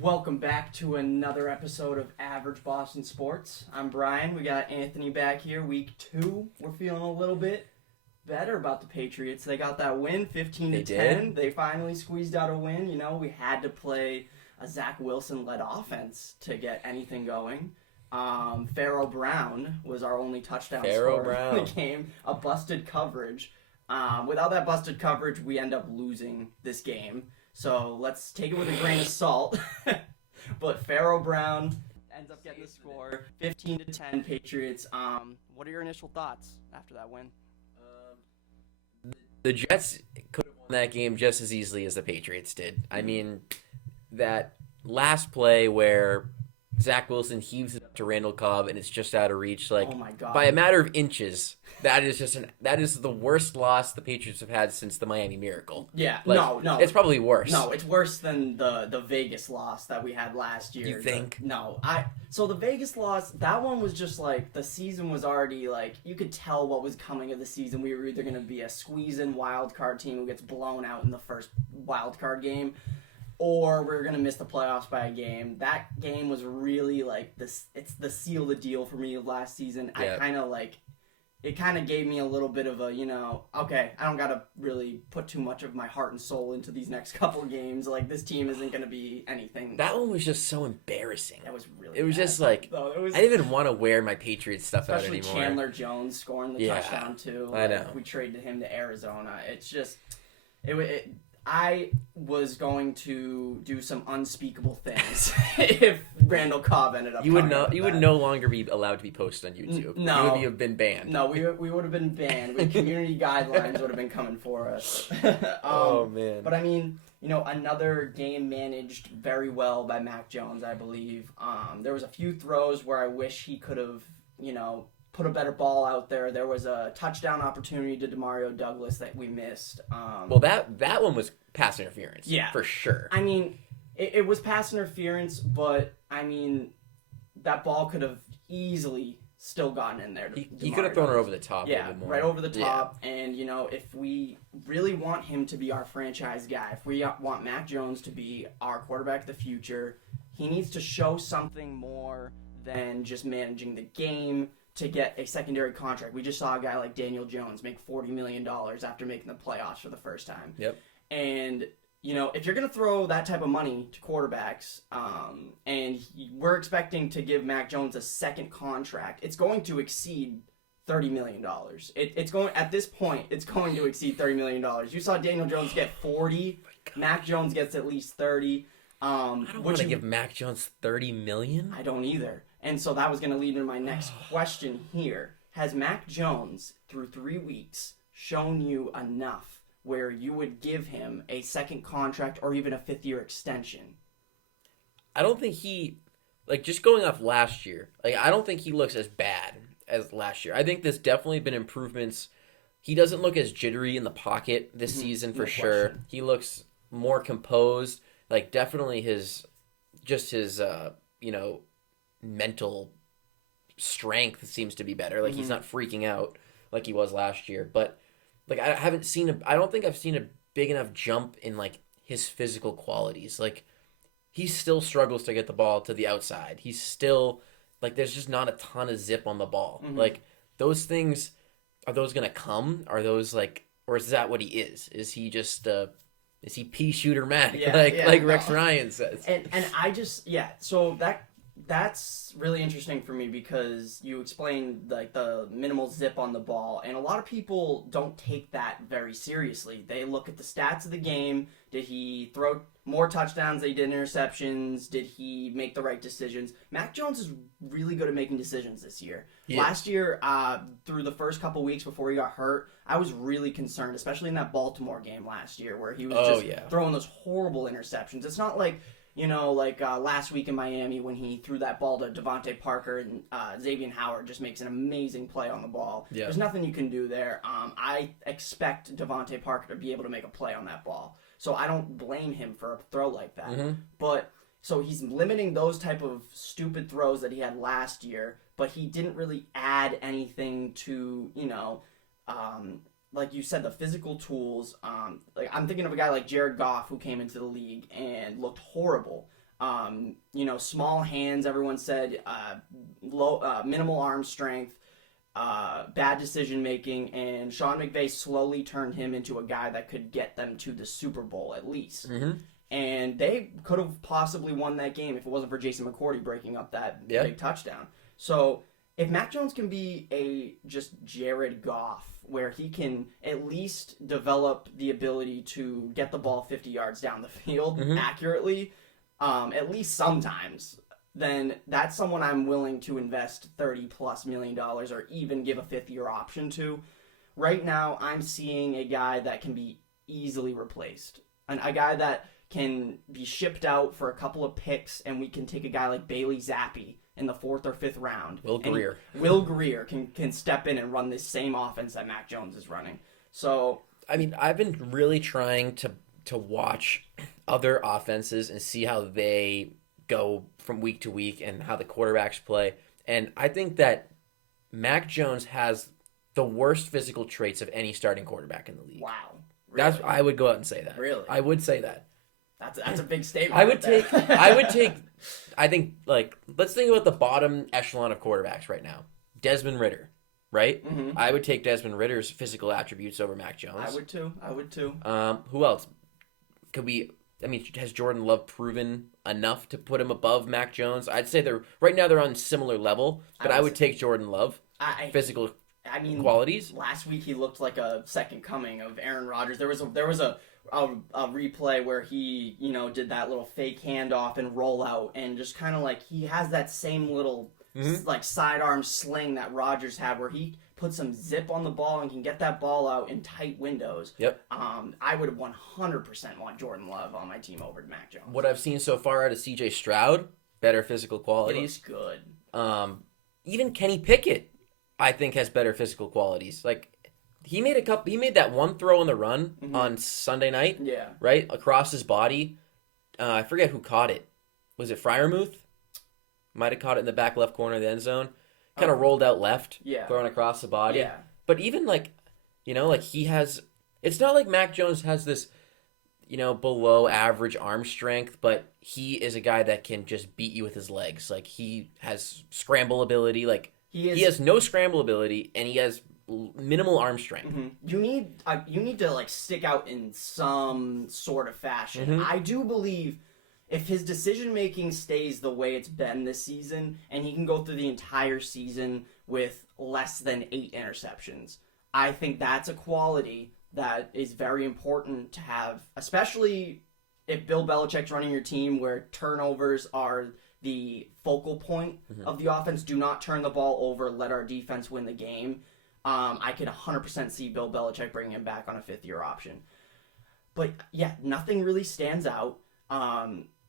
Welcome back to another episode of Average Boston Sports. I'm Brian. We got Anthony back here, week 2. We're feeling a little bit better about the Patriots. They got that win, 15-10. They finally squeezed out a win. You know, we had to play a Zach Wilson-led offense to get anything going. Pharaoh Brown was our only touchdown scorer in the game. A busted coverage. Without that busted coverage, we end up losing this game. So let's take it with a grain of salt. But Pharaoh Brown ends up getting the score, 15-10 Patriots. What are your initial thoughts after that win? The Jets could have won that game just as easily as the Patriots did. I mean, that last play where Zach Wilson heaves it up to Randall Cobb and it's just out of reach, like, oh my God, by a matter of inches. That is the worst loss the Patriots have had since the Miami Miracle. Yeah, like, no. It's probably worse. No, it's worse than the Vegas loss that we had last year. You think? So the Vegas loss, that one was just like, the season was already like, you could tell what was coming of the season. We were either going to be a squeeze-in wild card team who gets blown out in the first wild card game, or we're going to miss the playoffs by a game. That game was really like this. It's the seal the deal for me of last season. Yeah. It kind of gave me a little bit of a, okay, I don't got to really put too much of my heart and soul into these next couple games. Like, this team isn't going to be anything. That one was just so embarrassing. That was really It was bad. I didn't even want to wear my Patriots stuff out anymore. Especially Chandler Jones scoring the touchdown, too. I know. We traded him to Arizona. It's just, I was going to do some unspeakable things if Randall Cobb ended up. You would no longer be allowed to be posted on YouTube. No, you would have been banned. No, we would have been banned. Community guidelines would have been coming for us. Oh man! But I mean, another game managed very well by Mac Jones, I believe. There was a few throws where I wish he could have, put a better ball out there. There was a touchdown opportunity to Demario Douglas that we missed. Well, that one was pass interference. Yeah, for sure. I mean, it was pass interference, but I mean, that ball could have easily still gotten in there. He could have thrown her over the top. Yeah, a little bit more. Right over the top. Yeah. And if we really want him to be our franchise guy, if we want Mac Jones to be our quarterback of the future, he needs to show something more than just managing the game to get a secondary contract. We just saw a guy like Daniel Jones make $40 million after making the playoffs for the first time. Yep. And, if you're going to throw that type of money to quarterbacks, and we're expecting to give Mac Jones a second contract, it's going to exceed $30 million. It's going, at this point, it's going to exceed $30 million. You saw Daniel Jones get 40. Mac Jones gets at least 30. I don't want to give Mac Jones $30 million. I don't either. And so that was going to lead into my next question here. Has Mac Jones, through 3 weeks, shown you enough where you would give him a second contract or even a fifth-year extension? I don't think just going off last year, I don't think he looks as bad as last year. I think there's definitely been improvements. He doesn't look as jittery in the pocket this season for sure. Question. He looks more composed. Definitely his mental strength seems to be better. He's not freaking out like he was last year. But I don't think I've seen a big enough jump in his physical qualities. He still struggles to get the ball to the outside. He's still there's just not a ton of zip on the ball. Mm-hmm. Those things, are those gonna come? Are those or is that what he is? Is he just is he pea shooter Mac? Like Rex Ryan says. And I just so that's really interesting for me because you explained the minimal zip on the ball, and a lot of people don't take that very seriously. They look at the stats of the game. Did he throw more touchdowns than he did interceptions? Did he make the right decisions? Mac Jones is really good at making decisions this year. Yeah. Last year, through the first couple weeks before he got hurt, I was really concerned, especially in that Baltimore game last year where he was throwing those horrible interceptions. It's not last week in Miami when he threw that ball to Devontae Parker and Xavier Howard just makes an amazing play on the ball. Yeah. There's nothing you can do there. I expect Devontae Parker to be able to make a play on that ball. So I don't blame him for a throw like that. Mm-hmm. But so he's limiting those type of stupid throws that he had last year, but he didn't really add anything to, like you said, the physical tools. I'm thinking of a guy like Jared Goff who came into the league and looked horrible. Small hands. Everyone said low, minimal arm strength, bad decision making, and Sean McVay slowly turned him into a guy that could get them to the Super Bowl at least. Mm-hmm. And they could have possibly won that game if it wasn't for Jason McCourty breaking up that big touchdown. So if Mac Jones can be a just Jared Goff, where he can at least develop the ability to get the ball 50 yards down the field accurately, at least sometimes, then that's someone I'm willing to invest $30+ million or even give a fifth-year option to. Right now, I'm seeing a guy that can be easily replaced. A guy that can be shipped out for a couple of picks, and we can take a guy like Bailey Zappi in the 4th or 5th round. Will Greer can step in and run this same offense that Mac Jones is running. So, I mean, I've been really trying to watch other offenses and see how they go from week to week and how the quarterbacks play. And I think that Mac Jones has the worst physical traits of any starting quarterback in the league. Wow. Really? I would go out and say that. Really? I would say that. That's a big statement. I think, like, let's think about the bottom echelon of quarterbacks right now. Desmond Ridder, right? Mm-hmm. I would take Desmond Ritter's physical attributes over Mac Jones. I would too. Who else? Has Jordan Love proven enough to put him above Mac Jones? I'd say right now they're on similar level, but I would take Jordan Love. Physical qualities. Last week he looked like a second coming of Aaron Rodgers. There was a replay where he, did that little fake handoff and roll out, and just kind of like he has that same little like sidearm sling that Rodgers had, where he puts some zip on the ball and can get that ball out in tight windows. Yep. I would 100% want Jordan Love on my team over Mac Jones. What I've seen so far out of C.J. Stroud, better physical qualities. He looks good. Even Kenny Pickett, I think, has better physical qualities. Like, he made that one throw on the run on Sunday night. Yeah. Right? Across his body. I forget who caught it. Was it Freiermuth? Might have caught it in the back left corner of the end zone. Kind of rolled out left. Yeah. Thrown across the body. Yeah. But even he has, it's not like Mac Jones has this, below average arm strength, but he is a guy that can just beat you with his legs. Like, he has scramble ability. Like, he has no scramble ability, and he has minimal arm strength. Mm-hmm. You need to like stick out in some sort of fashion. I do believe if his decision making stays the way it's been this season, and he can go through the entire season with less than 8 interceptions, I think that's a quality that is very important to have, especially if Bill Belichick's running your team where turnovers are the focal point of the offense. Do not turn the ball over. Let our defense win the game. I could 100% see Bill Belichick bringing him back on a 5th-year option. But, yeah, nothing really stands out.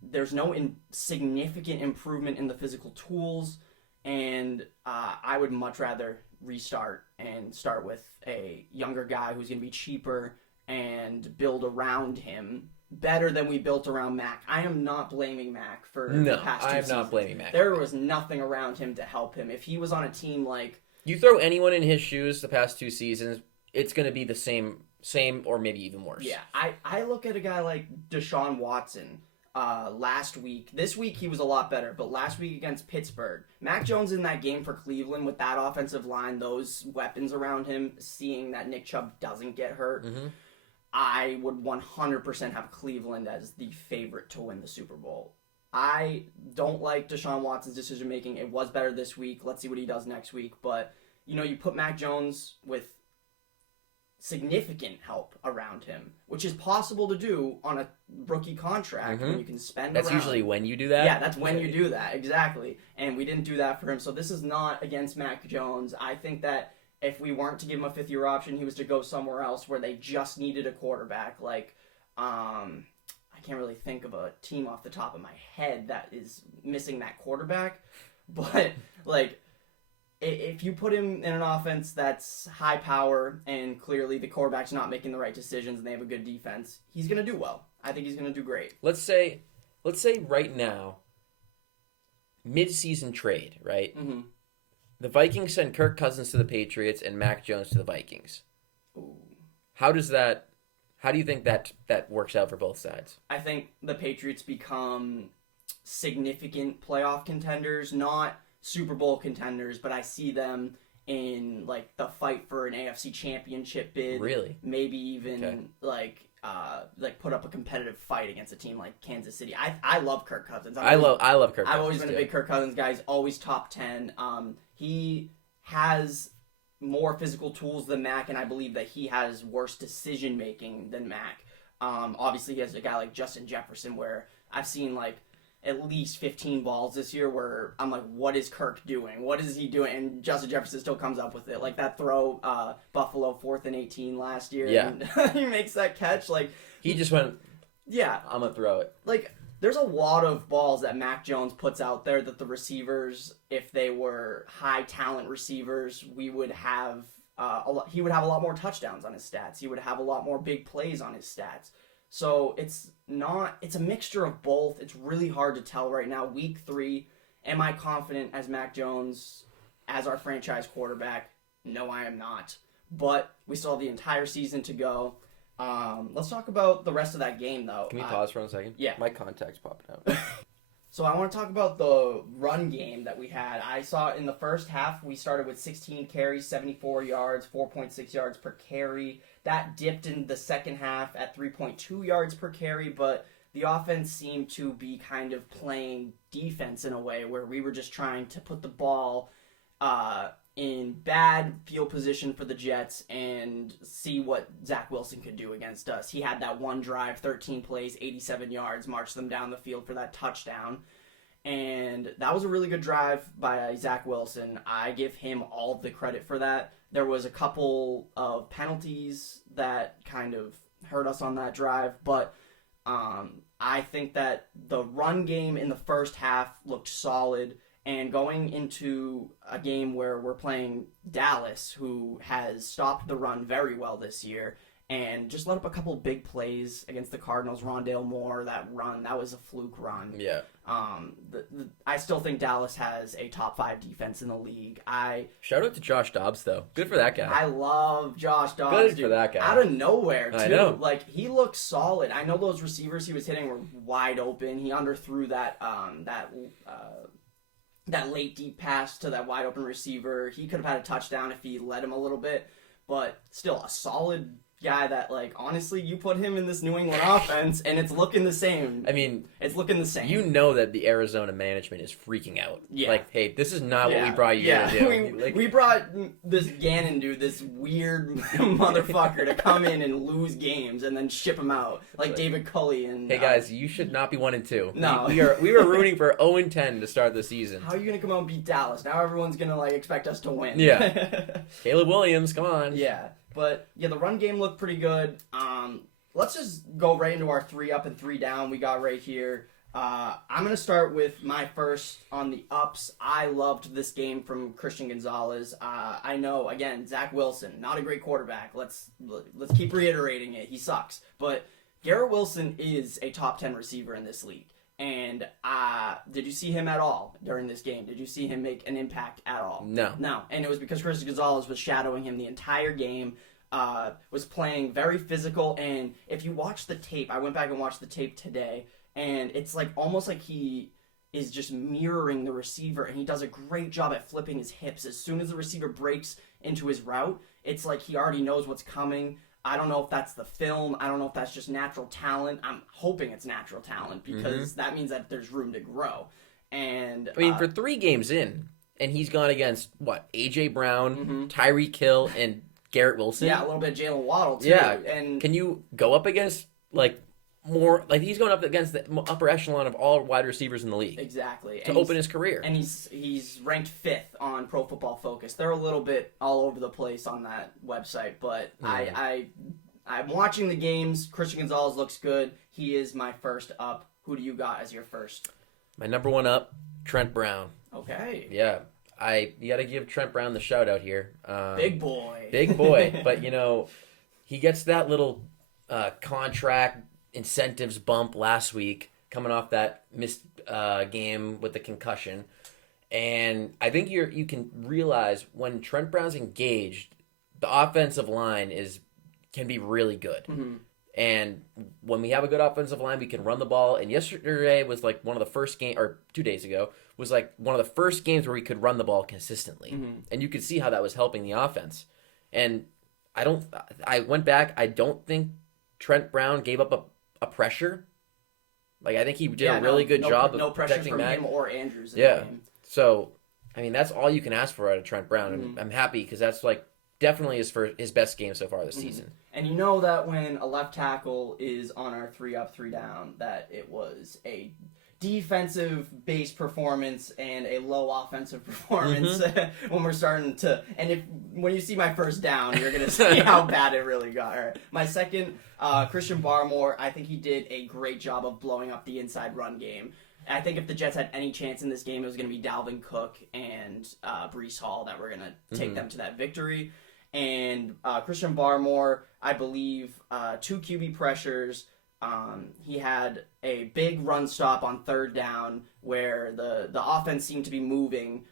There's no significant improvement in the physical tools, and I would much rather restart and start with a younger guy who's going to be cheaper and build around him better than we built around Mac. I am not blaming Mac for the past 2 seasons. I'm not blaming Mac. There was nothing around him to help him. If he was on a team like... You throw anyone in his shoes the past 2 seasons, it's going to be the same or maybe even worse. Yeah, I look at a guy like Deshaun Watson last week. This week he was a lot better, but last week against Pittsburgh, Mac Jones in that game for Cleveland with that offensive line, those weapons around him, seeing that Nick Chubb doesn't get hurt, I would 100% have Cleveland as the favorite to win the Super Bowl. I don't like Deshaun Watson's decision making. It was better this week. Let's see what he does next week. But, you put Mac Jones with significant help around him, which is possible to do on a rookie contract when you can spend That's around. usually when you do that? Yeah, that's when you do that. Exactly. And we didn't do that for him. So this is not against Mac Jones. I think that if we weren't to give him a 5th-year option, he was to go somewhere else where they just needed a quarterback. Like, I can't really think of a team off the top of my head that is missing that quarterback. But, like, if you put him in an offense that's high power and clearly the quarterback's not making the right decisions and they have a good defense, he's going to do well. I think he's going to do great. Let's say right now, mid-season trade, right? Mm-hmm. The Vikings send Kirk Cousins to the Patriots and Mac Jones to the Vikings. Ooh. How do you think that works out for both sides? I think the Patriots become significant playoff contenders, not Super Bowl contenders, but I see them in like the fight for an AFC championship bid. Really? Maybe even like put up a competitive fight against a team like Kansas City. I love Kirk Cousins. I love Kirk Cousins. I've always been a big Kirk Cousins guy. He's always top 10. He has more physical tools than Mac, and I believe that he has worse decision making than Mac. Obviously, he has a guy like Justin Jefferson, where I've seen like at least 15 balls this year where I'm like, what is Kirk doing? What is he doing? And Justin Jefferson still comes up with it. Like that throw, Buffalo 4th and 18 last year. Yeah. And he makes that catch. Like he just went, yeah, I'm going to throw it. Like there's a lot of balls that Mac Jones puts out there that the receivers, if they were high talent receivers, we would have he would have a lot more touchdowns on his stats. He would have a lot more big plays on his stats. So it's a mixture of both. It's really hard to tell right now. Week 3, am I confident as Mac Jones as our franchise quarterback? No, I am not. But we still have the entire season to go. Let's talk about the rest of that game, though. Can we pause for 1 second? Yeah. My contact's popping out. So I want to talk about the run game that we had. I saw in the first half, we started with 16 carries, 74 yards, 4.6 yards per carry. That dipped in the second half at 3.2 yards per carry, but the offense seemed to be kind of playing defense in a way where we were just trying to put the ball in bad field position for the Jets and see what Zach Wilson could do against us. He had that one drive, 13 plays, 87 yards, marched them down the field for that touchdown. And that was a really good drive by Zach Wilson. I give him all of the credit for that. There was a couple of penalties that kind of hurt us on that drive, but I think that the run game in the first half looked solid. And going into a game where we're playing Dallas, who has stopped the run very well this year, and just let up a couple big plays against the Cardinals. Rondale Moore, that run, that was a fluke run. Yeah. I still think Dallas has a top 5 defense in the league. Shout out to Josh Dobbs, though. Good for that guy. I love Josh Dobbs. Good for that guy. Out of nowhere, too. I know. Like, he looked solid. I know those receivers he was hitting were wide open. He underthrew that late deep pass to that wide open receiver. He could have had a touchdown if he led him a little bit, but still a solid guy that, like, honestly, you put him in this New England offense and it's looking the same. I mean, it's looking the same. You know that the Arizona management is freaking out. Yeah. Like, hey, this is not what we brought you here to do. We brought this Gannon dude, this weird motherfucker, to come in and lose games and then ship him out. Like David Culley and... Hey, guys, you should not be 1-2. No. We were rooting for 0-10 to start the season. How are you going to come out and beat Dallas? Now everyone's going to, like, expect us to win. Yeah. Caleb Williams, come on. Yeah. But, yeah, the run game looked pretty good. Let's just go right into our 3 up and 3 down we got right here. I'm going to start with my first on the ups. I loved this game from Christian Gonzalez. I know, again, Zach Wilson, not a great quarterback. Let's keep reiterating it. He sucks. But Garrett Wilson is a top 10 receiver in this league. And did you see him at all during this game? Did you see him make an impact at all? No. No. And it was because Christian Gonzalez was shadowing him the entire game. Was playing very physical, and if you watch the tape, I went back and watched the tape today, and it's like almost like he is just mirroring the receiver, and he does a great job at flipping his hips. As soon as the receiver breaks into his route, it's like he already knows what's coming. I don't know if that's the film. I don't know if that's just natural talent. I'm hoping it's natural talent because that means that there's room to grow. And I mean, for 3 games in, and he's gone against, what, A.J. Brown, Tyreek Hill, and Garrett Wilson? Yeah, a little bit of Jalen Waddle, too. Yeah. And can you go up against, like, more... Like, he's going up against the upper echelon of all wide receivers in the league. Exactly. To open his career. And he's ranked 5th on Pro Football Focus. They're a little bit all over the place on that website, but I'm watching the games. Christian Gonzalez looks good. He is my first up. Who do you got as your first? My number 1 up, Trent Brown. Okay. Yeah. You got to give Trent Brown the shout out here. Big boy. Big boy. But, he gets that little contract incentives bump last week coming off that missed game with the concussion. And I think you can realize when Trent Brown's engaged, the offensive line can be really good. And when we have a good offensive line, we can run the ball. And yesterday was like one of the first game, or 2 days ago, was like one of the first games where we could run the ball consistently. Mm-hmm. And you could see how that was helping the offense. And I went back. I don't think Trent Brown gave up a pressure. Like, I think he did a really good job of protecting from Mac. him or Andrews in Yeah. the game. So, I mean, that's all you can ask for out of Trent Brown. And I'm happy because that's like definitely his best game so far this season. And you know that when a left tackle is on our 3-up, 3-down, that it was a defensive-based performance and a low offensive performance when we're starting to... And when you see my first down, you're going to see how bad it really got. Right. My second, Christian Barmore, I think he did a great job of blowing up the inside run game. I think if the Jets had any chance in this game, it was going to be Dalvin Cook and Breece Hall that were going to take them to that victory. And Christian Barmore, I believe, 2 QB pressures. He had a big run stop on 3rd down where the offense seemed to be moving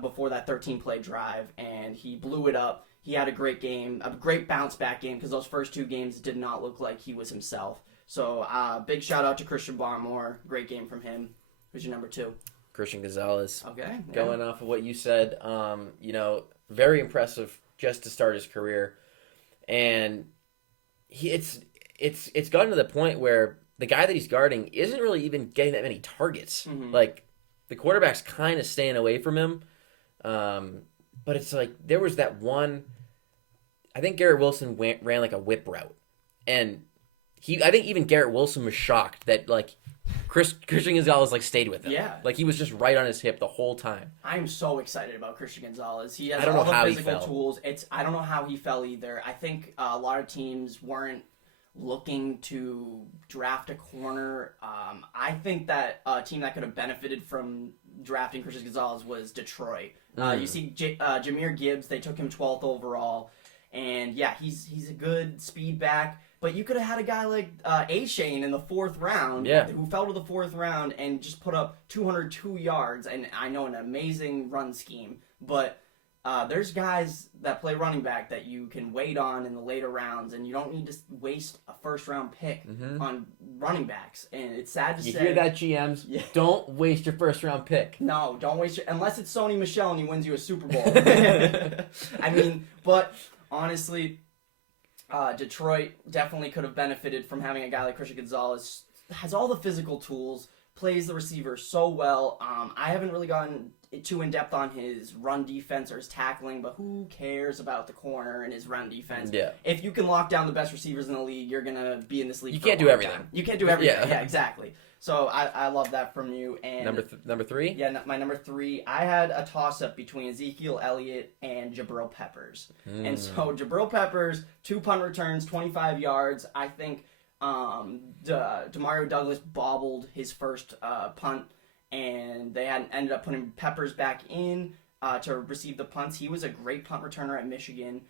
before that 13-play drive, and he blew it up. He had a great game, a great bounce-back game, because those first 2 games did not look like he was himself. So big shout-out to Christian Barmore. Great game from him. Who's your number 2? Christian Gonzalez. Okay. Yeah. Going off of what you said, very impressive just to start his career. And it's gotten to the point where the guy that he's guarding isn't really even getting that many targets. Mm-hmm. Like, the quarterback's kind of staying away from him. But it's like, there was that one, I think Garrett Wilson ran like a whip route. And I think even Garrett Wilson was shocked that, like, Christian Gonzalez, like, stayed with him. Yeah. Like, he was just right on his hip the whole time. I'm so excited about Christian Gonzalez. He has I don't all know the how he physical fell. tools. I don't know how he fell either. I think a lot of teams weren't looking to draft a corner. I think that a team that could have benefited from drafting Christian Gonzalez was Detroit. You see Jahmyr Gibbs, they took him 12th overall. And, yeah, he's a good speed back. But you could have had a guy like A-Shane in the 4th round who fell to the 4th round and just put up 202 yards. And I know an amazing run scheme. But there's guys that play running back that you can wait on in the later rounds, and you don't need to waste a 1st-round pick on running backs. And it's sad to say. You hear that, GMs? Yeah. Don't waste your 1st-round pick. No, don't waste unless it's Sony Michel and he wins you a Super Bowl. I mean, but honestly... Detroit definitely could have benefited from having a guy like Christian Gonzalez. Has all the physical tools, plays the receiver so well. I haven't really gotten too in-depth on his run defense or his tackling, but who cares about the corner and his run defense? Yeah. If you can lock down the best receivers in the league, you're going to be in this league. You can't do everything. You can't do everything. Yeah, exactly. So I love that from you. And number 3? Yeah, my number 3. I had a toss-up between Ezekiel Elliott and Jabril Peppers. And so Jabril Peppers, 2 punt returns, 25 yards. I think Demario Douglas bobbled his first punt, and they ended up putting Peppers back in to receive the punts. He was a great punt returner at Michigan.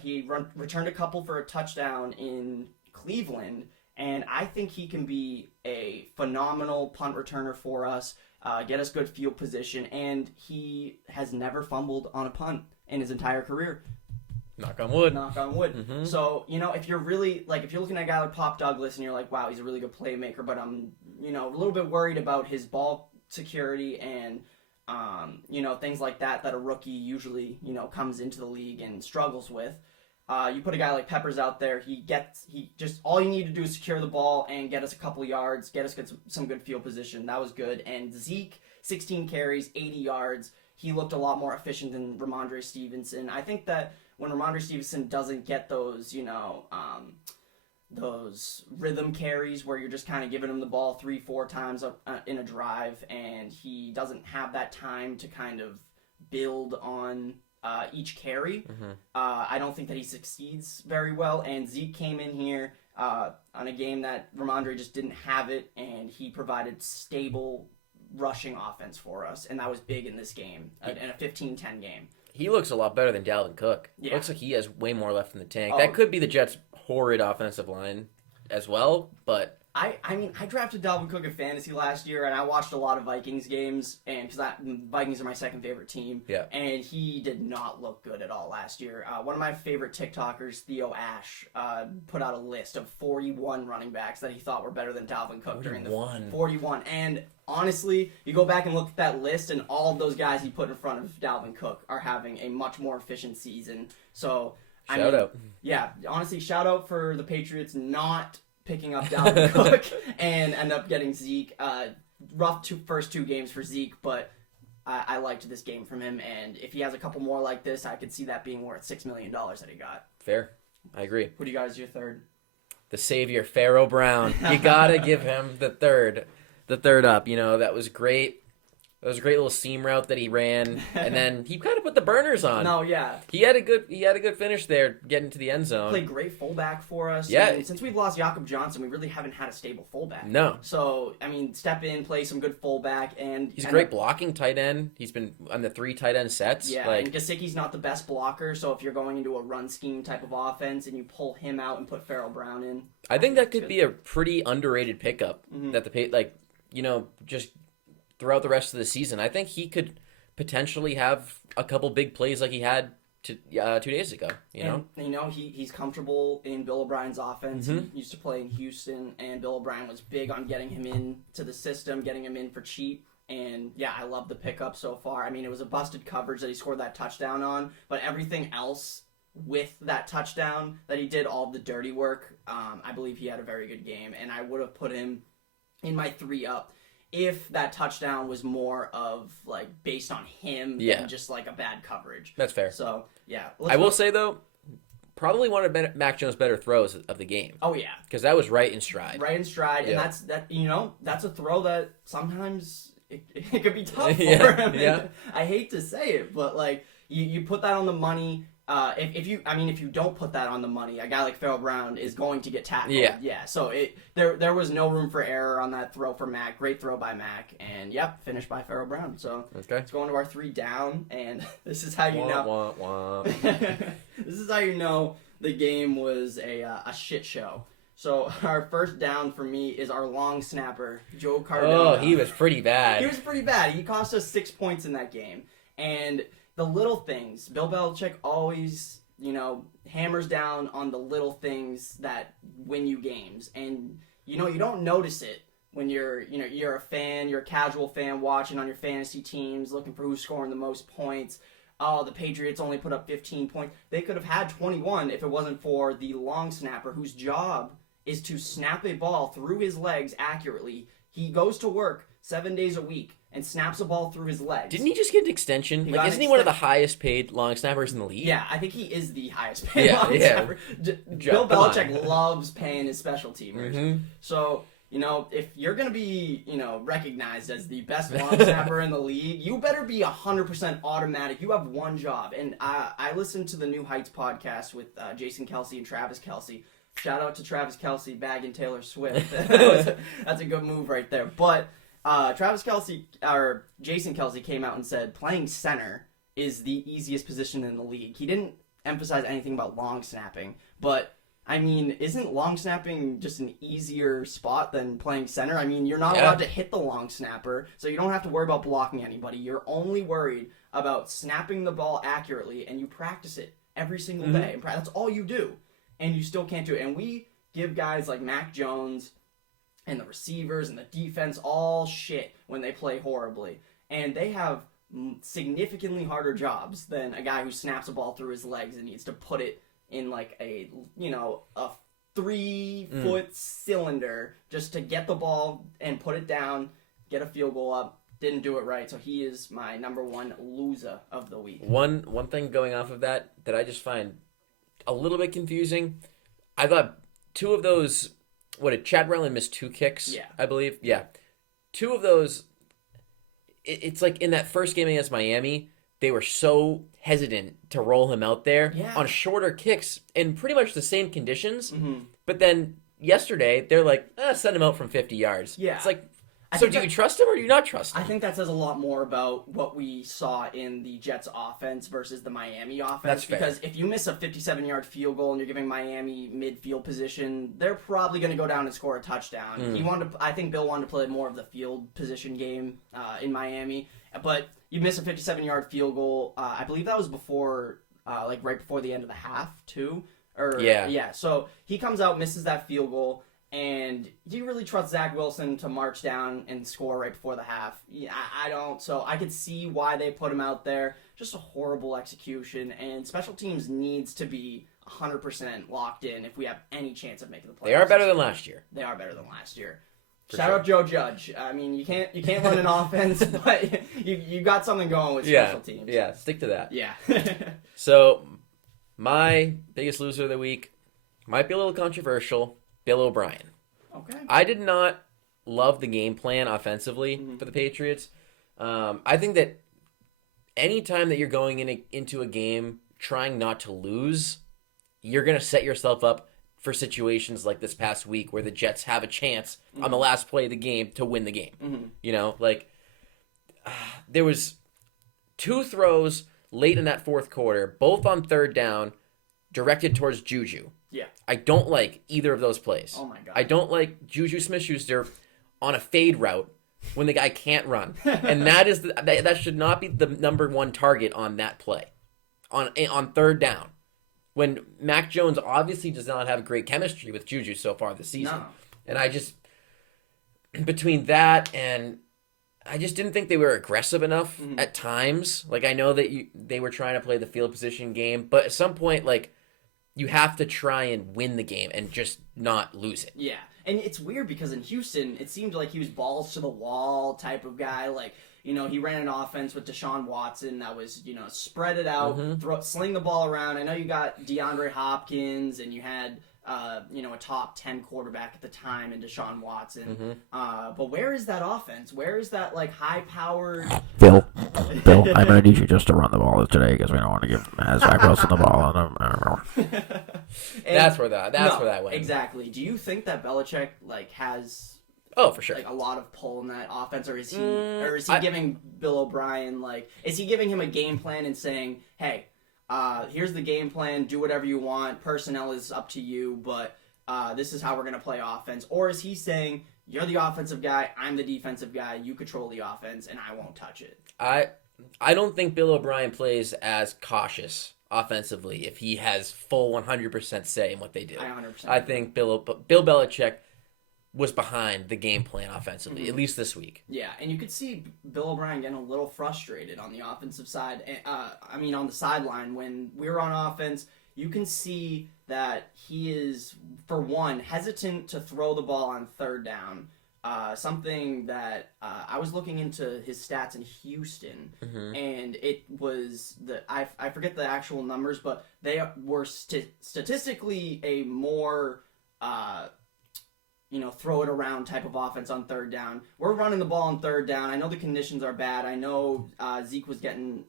He returned a couple for a touchdown in Cleveland. And I think he can be a phenomenal punt returner for us, get us good field position, and he has never fumbled on a punt in his entire career. Knock on wood. Knock on wood. Mm-hmm. So, if you're really, if you're looking at a guy like Pop Douglas and you're like, wow, he's a really good playmaker, but I'm, a little bit worried about his ball security and, things like that a rookie usually, comes into the league and struggles with. You put a guy like Peppers out there, all you need to do is secure the ball and get us a couple yards, get us some good field position. That was good. And Zeke, 16 carries, 80 yards. He looked a lot more efficient than Ramondre Stevenson. I think that when Ramondre Stevenson doesn't get those, those rhythm carries where you're just kind of giving him the ball 3-4 times in a drive, and he doesn't have that time to kind of build on each carry. I don't think that he succeeds very well, and Zeke came in here on a game that Ramondre just didn't have it, and he provided stable rushing offense for us, and that was big in this game, in a 15-10 game. He looks a lot better than Dalvin Cook. Yeah. Looks like he has way more left in the tank. That could be the Jets' horrid offensive line as well, but I drafted Dalvin Cook in fantasy last year, and I watched a lot of Vikings games, and because Vikings are my second favorite team. Yeah. And he did not look good at all last year. One of my favorite TikTokers, Theo Ash, put out a list of 41 running backs that he thought were better than Dalvin Cook during the 41. And honestly, you go back and look at that list, and all of those guys he put in front of Dalvin Cook are having a much more efficient season. So shout out. Yeah, honestly, shout out for the Patriots not picking up Dalvin Cook and end up getting Zeke. Rough first two games for Zeke, but I liked this game from him, and if he has a couple more like this, I could see that being worth $6 million that he got. Fair. I agree. Who do you got as your third? The savior, Pharaoh Brown. You gotta give him the third up. That was great. That was a great little seam route that he ran, and then he kind of put the burners on. No, yeah. He had a good finish there, getting to the end zone. Played great fullback for us. Yeah. And since we've lost Jakob Johnson, we really haven't had a stable fullback. No. So, step in, play some good fullback, and he's a great blocking tight end. He's been on the 3 tight end sets. Yeah, and Gesicki's not the best blocker, so if you're going into a run scheme type of offense and you pull him out and put Pharaoh Brown in, I think that could be a pretty underrated pickup. That just throughout the rest of the season. I think he could potentially have a couple big plays like he had 2 days ago. He's comfortable in Bill O'Brien's offense. He used to play in Houston, and Bill O'Brien was big on getting him into the system, getting him in for cheap. And yeah, I love the pickup so far. It was a busted coverage that he scored that touchdown on, but everything else with that touchdown that he did, all the dirty work, I believe he had a very good game, and I would have put him in my 3 up if that touchdown was more of based on him than just a bad coverage. That's fair. So yeah, I will say though, probably one of Mac Jones' better throws of the game. Oh yeah, because that was right in stride. Right in stride, and that's a throw that sometimes it could be tough for him. Yeah. I hate to say it, but you put that on the money. If you don't put that on the money, a guy like Pharaoh Brown is going to get tackled. Yeah. So there was no room for error on that throw for Mac. Great throw by Mac, and finished by Pharaoh Brown. So let's go into our 3 down, and this is how you know. This is how you know the game was a shit show. So our first down for me is our long snapper, Joe Cardona. Oh, he was pretty bad. He cost us 6 points in that game, and the little things. Bill Belichick always, hammers down on the little things that win you games. And, you don't notice it when you're a fan, you're a casual fan watching on your fantasy teams, looking for who's scoring the most points. Oh, the Patriots only put up 15 points. They could have had 21 if it wasn't for the long snapper, whose job is to snap a ball through his legs accurately. He goes to work 7 days a week and snaps a ball through his legs. Didn't he just get an extension? Isn't he one of the highest paid long snappers in the league? Yeah, I think he is the highest paid long snapper. Bill Belichick loves paying his special teamers. So, if you're going to be, recognized as the best long snapper in the league, you better be 100% automatic. You have one job. And I listened to the New Heights podcast with Jason Kelce and Travis Kelce. Shout out to Travis Kelce bagging Taylor Swift. That's a good move right there. But Jason Kelce came out and said playing center is the easiest position in the league. He didn't emphasize anything about long snapping, but isn't long snapping just an easier spot than playing center? You're not allowed to hit the long snapper, so you don't have to worry about blocking anybody. You're only worried about snapping the ball accurately, and you practice it every single day. And that's all you do, and you still can't do it. And we give guys like Mac Jones and the receivers and the defense all shit when they play horribly. And they have significantly harder jobs than a guy who snaps a ball through his legs and needs to put it in a 3-foot cylinder just to get the ball and put it down, get a field goal up. Didn't do it right, so he is my number 1 loser of the week. One thing going off of that I just find a little bit confusing, I thought 2 of those... What did Chad Rowland miss 2 kicks? Yeah. I believe. Yeah. 2 of those, it's like in that first game against Miami, they were so hesitant to roll him out there on shorter kicks in pretty much the same conditions. But then yesterday, they're like, send him out from 50 yards. Yeah. It's like, So do you trust him or do you not trust him? I think that says a lot more about what we saw in the Jets offense versus the Miami offense. That's fair. Because if you miss a 57-yard field goal and you're giving Miami midfield position, they're probably going to go down and score a touchdown. I think Bill wanted to play more of the field position game in Miami. But you miss a 57-yard field goal. I believe that was before, right before the end of the half, too. Yeah. So he comes out, misses that field goal. And do you really trust Zach Wilson to march down and score right before the half? Yeah, I don't. So I could see why they put him out there. Just a horrible execution. And special teams needs to be 100% locked in if we have any chance of making the playoffs. They are better than last year. They are better than last year. Shout out Joe Judge. I mean, you can't run an offense, but you got something going with special teams. Yeah, stick to that. Yeah. So my biggest loser of the week might be a little controversial. Bill O'Brien. Okay. I did not love the game plan offensively for the Patriots. I think that anytime that you're going into a game trying not to lose, you're going to set yourself up for situations like this past week where the Jets have a chance on the last play of the game to win the game. You know, there was 2 throws late in that fourth quarter, both on third down, directed towards Juju. Yeah. I don't like either of those plays. Oh, my God. I don't like Juju Smith-Schuster on a fade route when the guy can't run. And that should not be the number one target on that play, on third down. When Mac Jones obviously does not have great chemistry with Juju so far this season. No. And I just, between that and I just didn't think they were aggressive enough at times. Like, I know that they were trying to play the field position game, but at some point, you have to try and win the game and just not lose it. Yeah. And it's weird because in Houston, it seemed like he was balls to the wall type of guy. He ran an offense with Deshaun Watson that was, spread it out, sling the ball around. I know you got DeAndre Hopkins and you had, a top 10 quarterback at the time in Deshaun Watson. But where is that offense? Where is that, high-powered... Bill, I'm going to need you just to run the ball today because we don't want to give Zach Wilson the ball. That's where that went. Exactly. Do you think that Belichick, has... Oh, for sure. A lot of pull in that offense, or is he giving Bill O'Brien, is he giving him a game plan and saying, hey... here's the game plan. Do whatever you want. Personnel is up to you, but this is how we're going to play offense. Or is he saying, you're the offensive guy, I'm the defensive guy, you control the offense, and I won't touch it? I don't think Bill O'Brien plays as cautious offensively if he has full 100% say in what they do. I 100%. I think Bill Belichick was behind the game plan offensively, at least this week. Yeah, and you could see Bill O'Brien getting a little frustrated on the offensive side. On the sideline. When we're on offense, you can see that he is, for one, hesitant to throw the ball on third down. Something that I was looking into his stats in Houston, and it was I forget the actual numbers, but they were statistically a more throw it around type of offense on third down. We're running the ball on third down. I know the conditions are bad. I know Zeke was getting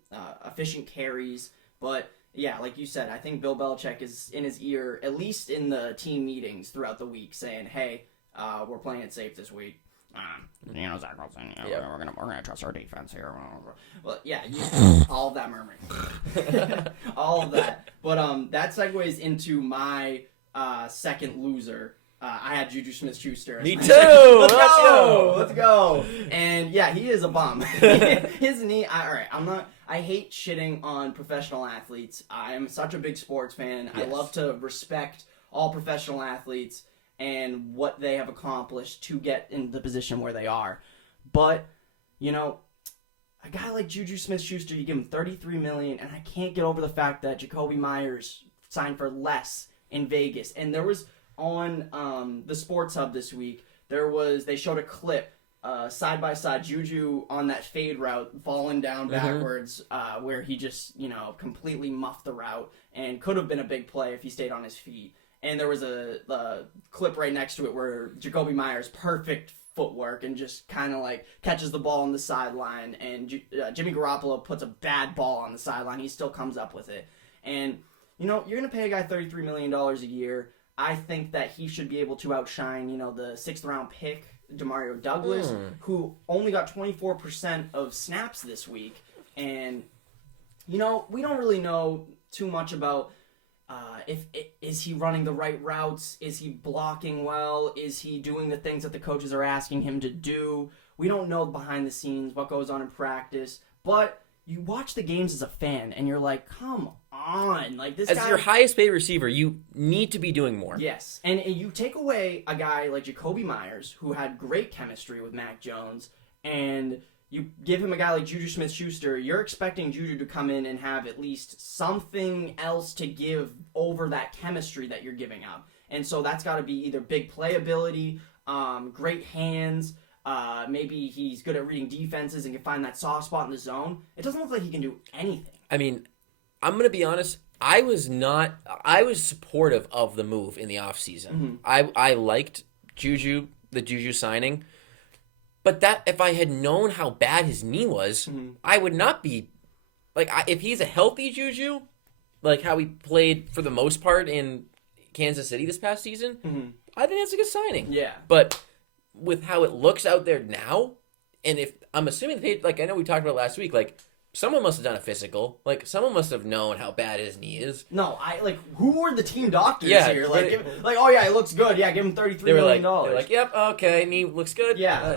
efficient carries, but yeah, like you said, I think Bill Belichick is in his ear, at least in the team meetings throughout the week, saying, hey, we're playing it safe this week. Zach Wilson, we're gonna trust our defense here. Well, yeah, all of that murmuring. All of that. But that segues into my second loser. I had Juju Smith-Schuster. Me too! Let's go! And yeah, he is a bum. His knee, I hate shitting on professional athletes. I am such a big sports fan. Yes. I love to respect all professional athletes and what they have accomplished to get in the position where they are. But, a guy like Juju Smith-Schuster, you give him $33 million, and I can't get over the fact that Jacoby Myers signed for less in Vegas. And there was... on the Sports Hub this week, they showed a clip side by side, Juju on that fade route falling down backwards, where he just completely muffed the route and could have been a big play if he stayed on his feet. And there was a clip right next to it where Jacoby Myers, perfect footwork, and just kind of catches the ball on the sideline, and Jimmy Garoppolo puts a bad ball on the sideline. He still comes up with it. And you're gonna pay a guy $33 million a year. I think that he should be able to outshine, the 6th round pick Demario Douglas, who only got 24% of snaps this week. And, we don't really know too much about is he running the right routes? Is he blocking well? Is he doing the things that the coaches are asking him to do? We don't know behind the scenes what goes on in practice. But you watch the games as a fan, and you're like, come on. Like, this As guy... your highest paid receiver, you need to be doing more. Yes. And you take away a guy like Jacoby Myers, who had great chemistry with Mac Jones, and you give him a guy like Juju Smith-Schuster, you're expecting Juju to come in and have at least something else to give over that chemistry that you're giving up. And so that's got to be either big playability, great hands, maybe he's good at reading defenses and can find that soft spot in the zone. It doesn't look like he can do anything. I mean, I'm going to be honest. I was supportive of the move in the offseason. I liked the Juju signing. But that if I had known how bad his knee was, I would not be if he's a healthy Juju, like how he played for the most part in Kansas City this past season, I think that's a good signing. Yeah. But with how it looks out there now, and if I'm assuming I know we talked about last week, someone must have done a physical. Someone must have known how bad his knee is. No, who were the team doctors here? Oh yeah, it looks good. Yeah, give him $33 million. They're like, yep, okay, knee looks good. Yeah,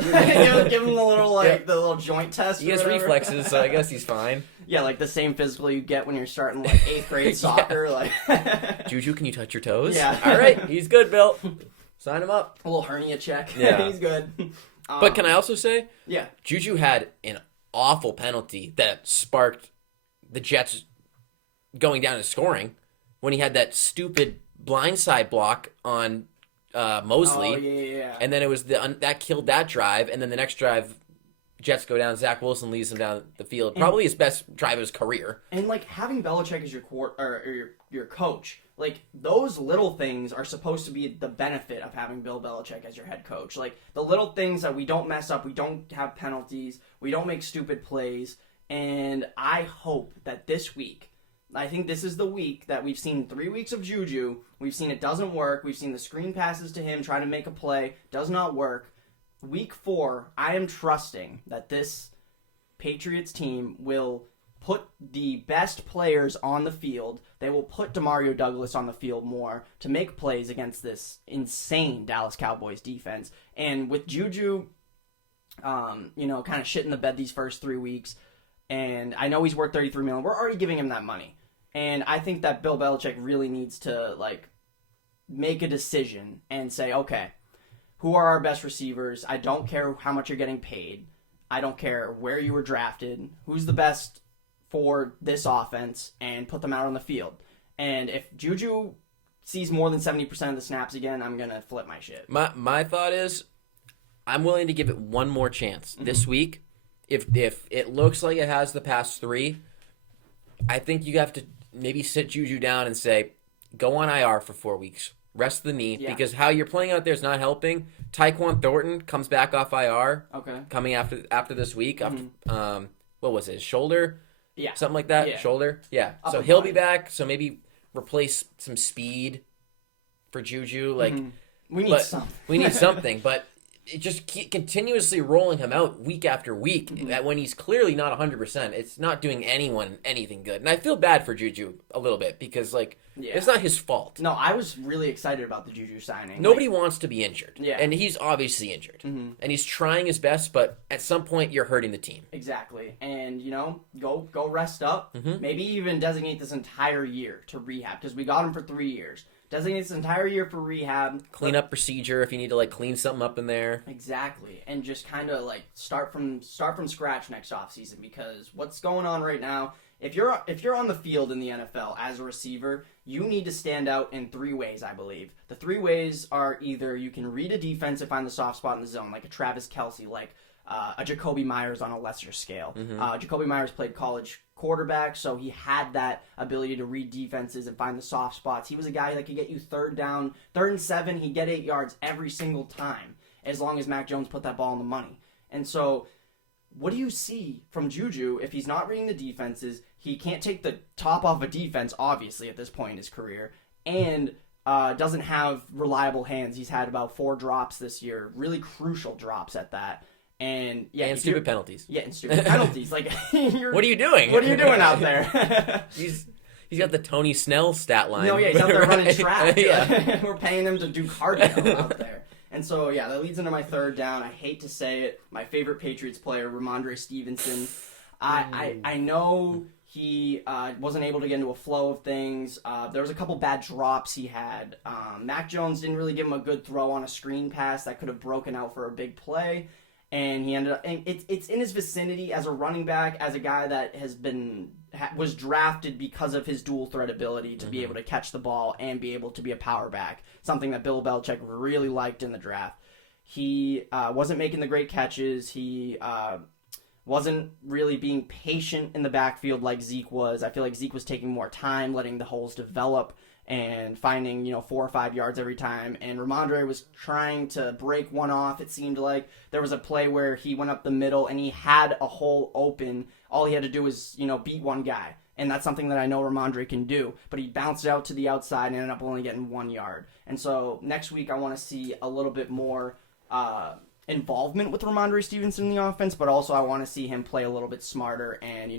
give him the little the little joint test. He has reflexes, so I guess he's fine. Yeah, like the same physical you get when you're starting 8th grade soccer. Juju, can you touch your toes? Yeah. All right, he's good, Bill. Sign him up. A little hernia check. Yeah, he's good. But can I also say, yeah, Juju had an awful penalty that sparked the Jets going down and scoring when he had that stupid blindside block on Mosley. Oh, yeah. And then it was that killed that drive, and then the next drive, Jets go down. Zach Wilson leads them down the field. Probably his best drive of his career. And having Belichick as your coach, those little things are supposed to be the benefit of having Bill Belichick as your head coach. The little things that we don't mess up, we don't have penalties, we don't make stupid plays. And I hope that this week, I think this is the week that we've seen 3 weeks of Juju. We've seen it doesn't work. We've seen the screen passes to him trying to make a play. Does not work. Week 4, I am trusting that this Patriots team will put the best players on the field. They will put Demario Douglas on the field more to make plays against this insane Dallas Cowboys defense. And with Juju, kind of shit in the bed these first 3 weeks, and I know he's worth $33 million. We're already giving him that money. And I think that Bill Belichick really needs to, make a decision and say, okay, who are our best receivers? I don't care how much you're getting paid. I don't care where you were drafted. Who's the best for this offense, and put them out on the field. And if Juju sees more than 70% of the snaps again, I'm going to flip my shit. My thought is I'm willing to give it one more chance this week. If it looks like it has the past 3, I think you have to maybe sit Juju down and say, go on IR for 4 weeks. Rest the knee, because how you're playing out there is not helping. Tyquan Thornton comes back off IR. Okay. Coming after this week. After, what was it? His shoulder? Yeah. Something like that? Yeah. Shoulder? Yeah. So he'll be back. So maybe replace some speed for Juju. We need something. We need something. But it just continuously rolling him out week after week, that when he's clearly not 100%, it's not doing anyone anything good. And I feel bad for Juju a little bit because, it's not his fault. No, I was really excited about the Juju signing. Nobody wants to be injured. Yeah. And he's obviously injured. And he's trying his best, but at some point you're hurting the team. Exactly. And, go rest up. Maybe even designate this entire year to rehab, because we got him for 3 years. Designate this entire year for rehab. Clean up procedure if you need to clean something up in there. Exactly. And just kind of start from scratch next offseason, because what's going on right now, if you're on the field in the NFL as a receiver, you need to stand out in 3 ways, I believe. The 3 ways are either you can read a defense and find the soft spot in the zone, like a Travis Kelce, a Jacoby Myers on a lesser scale. Jacoby Myers played college quarterback, so he had that ability to read defenses and find the soft spots. He was a guy that could get you 3rd and 7, he'd get 8 yards every single time, as long as Mac Jones put that ball in the money. And so, what do you see from Juju if he's not reading the defenses? He can't take the top off a defense, obviously, at this point in his career. And doesn't have reliable hands. He's had about 4 drops this year, really crucial drops at that. And and stupid penalties. Yeah, and stupid penalties. Like, what are you doing? What are you doing out there? He's got the Tony Snell stat line. No, yeah, he's out there running track. Yeah. We're paying him to do cardio out there. And so, yeah, that leads into my third down. I hate to say it. My favorite Patriots player, Ramondre Stevenson. I know he wasn't able to get into a flow of things. There was a couple bad drops he had. Mac Jones didn't really give him a good throw on a screen pass that could have broken out for a big play. And he ended up, and it's in his vicinity as a running back, as a guy that was drafted because of his dual threat ability to be able to catch the ball and be able to be a power back, something that Bill Belichick really liked in the draft. He wasn't making the great catches. He wasn't really being patient in the backfield like Zeke was. I feel like Zeke was taking more time, letting the holes develop and finding, 4 or 5 yards every time. And Ramondre was trying to break one off. It seemed like there was a play where he went up the middle and he had a hole open. All he had to do was, beat one guy. And that's something that I know Ramondre can do. But he bounced out to the outside and ended up only getting 1 yard. And so next week I want to see a little bit more involvement with Ramondre Stevenson in the offense, but also I want to see him play a little bit smarter and,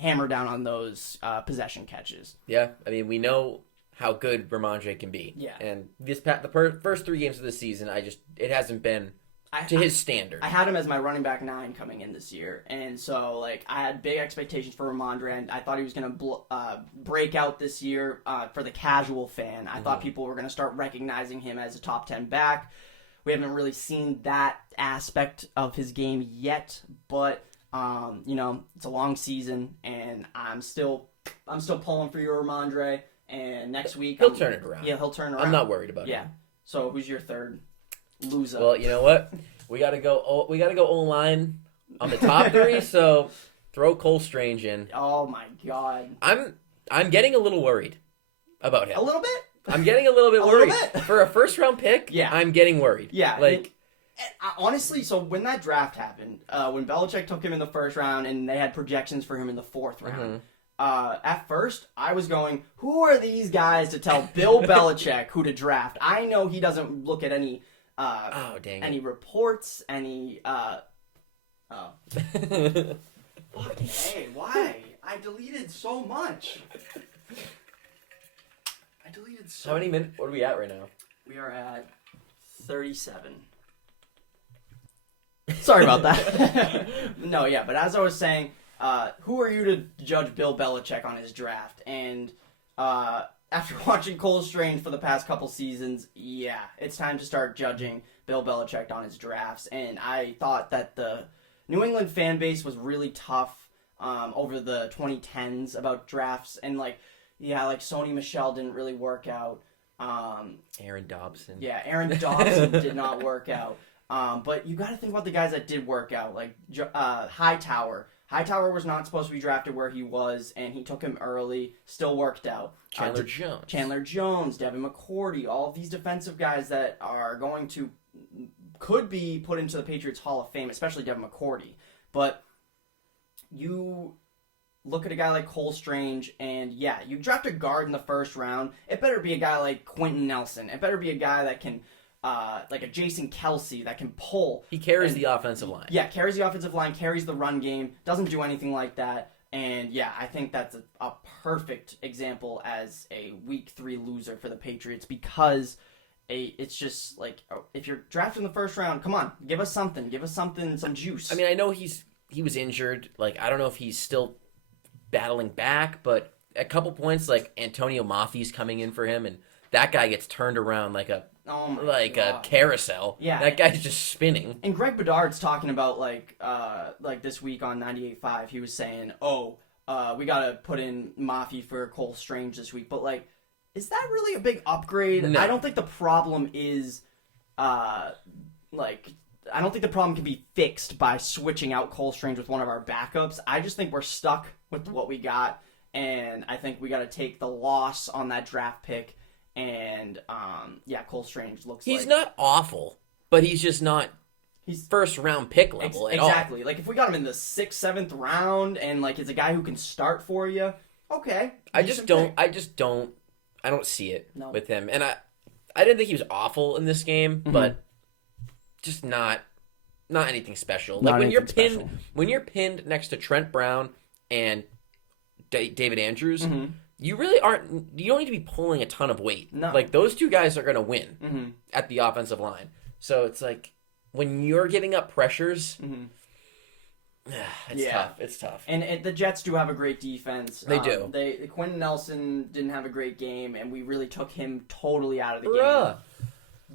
hammer down on those possession catches. Yeah, I mean, we know how good Ramondre can be. Yeah. And the first 3 games of the season, it hasn't been to his standard. I had him as my running back 9 coming in this year, and so I had big expectations for Ramondre, and I thought he was going to break out this year for the casual fan. I thought people were going to start recognizing him as a top 10 back. We haven't really seen that aspect of his game yet, but it's a long season, and I'm still pulling for you, Ramondre. And next week he'll turn it around. Yeah, he'll turn around. I'm not worried about it. Yeah. So who's your third loser? Well, you know what? We gotta go O-line on the top 3. So throw Cole Strange in. Oh my God. I'm getting a little worried about him. A little bit. I'm getting a little bit worried for a first round pick. Yeah. I'm getting worried. Yeah. Honestly, so when that draft happened, when Belichick took him in the first round and they had projections for him in the 4th round. At first, I was going, who are these guys to tell Bill Belichick who to draft? I know he doesn't look at any any reports, any Fucking hey, why? I deleted so much. How many minutes? What are we at right now? We are at 37. Sorry about that. No, yeah, but as I was saying, who are you to judge Bill Belichick on his draft? And after watching Cole Strange for the past couple seasons, yeah, it's time to start judging Bill Belichick on his drafts. And I thought that the New England fan base was really tough over the 2010s about drafts. And Sony Michel didn't really work out. Aaron Dobson. Yeah, Aaron Dobson did not work out. But you got to think about the guys that did work out, like Hightower. Hightower was not supposed to be drafted where he was, and he took him early. Still worked out. Chandler Jones, Devin McCourty, all of these defensive guys that are could be put into the Patriots Hall of Fame, especially Devin McCourty. But you look at a guy like Cole Strange, and yeah, you draft a guard in the first round. It better be a guy like Quentin Nelson. It better be a guy that can, like a Jason Kelsey, that can pull. He carries the offensive line. Yeah, carries the offensive line, carries the run game, doesn't do anything like that. And yeah, I think that's a perfect example as a week 3 loser for the Patriots, because it's just if you're drafted in the first round, come on, give us something, some juice. I mean, I know he was injured. I don't know if he's still battling back, but a couple points, Antonio Mafi's coming in for him, and that guy gets turned around like a carousel. Yeah, that guy's just spinning. And Greg Bedard's talking about this week on 98.5. He was saying, we gotta put in Mafi for Cole Strange this week, but is that really a big upgrade? No. I don't think the problem is I don't think the problem can be fixed by switching out Cole Strange with one of our backups. I just think we're stuck with what we got, and I think we got to take the loss on that draft pick. And Cole Strange looks he's not awful, but he's just not first round pick level at all. Exactly. If we got him in the 6th, 7th round, and it's a guy who can start for you, okay. I just don't I don't see it No. with him. And I didn't think he was awful in this game, but just not anything special. Like Not when you're anything pinned special. when you're pinned next to Trent Brown and David Andrews, you really aren't. You don't need to be pulling a ton of weight. No. Like those two guys are going to win at the offensive line. So it's like when you're giving up pressures, it's tough. It's tough. And the Jets do have a great defense. They do. Quentin Nelson didn't have a great game, and we really took him totally out of the Bruh. game.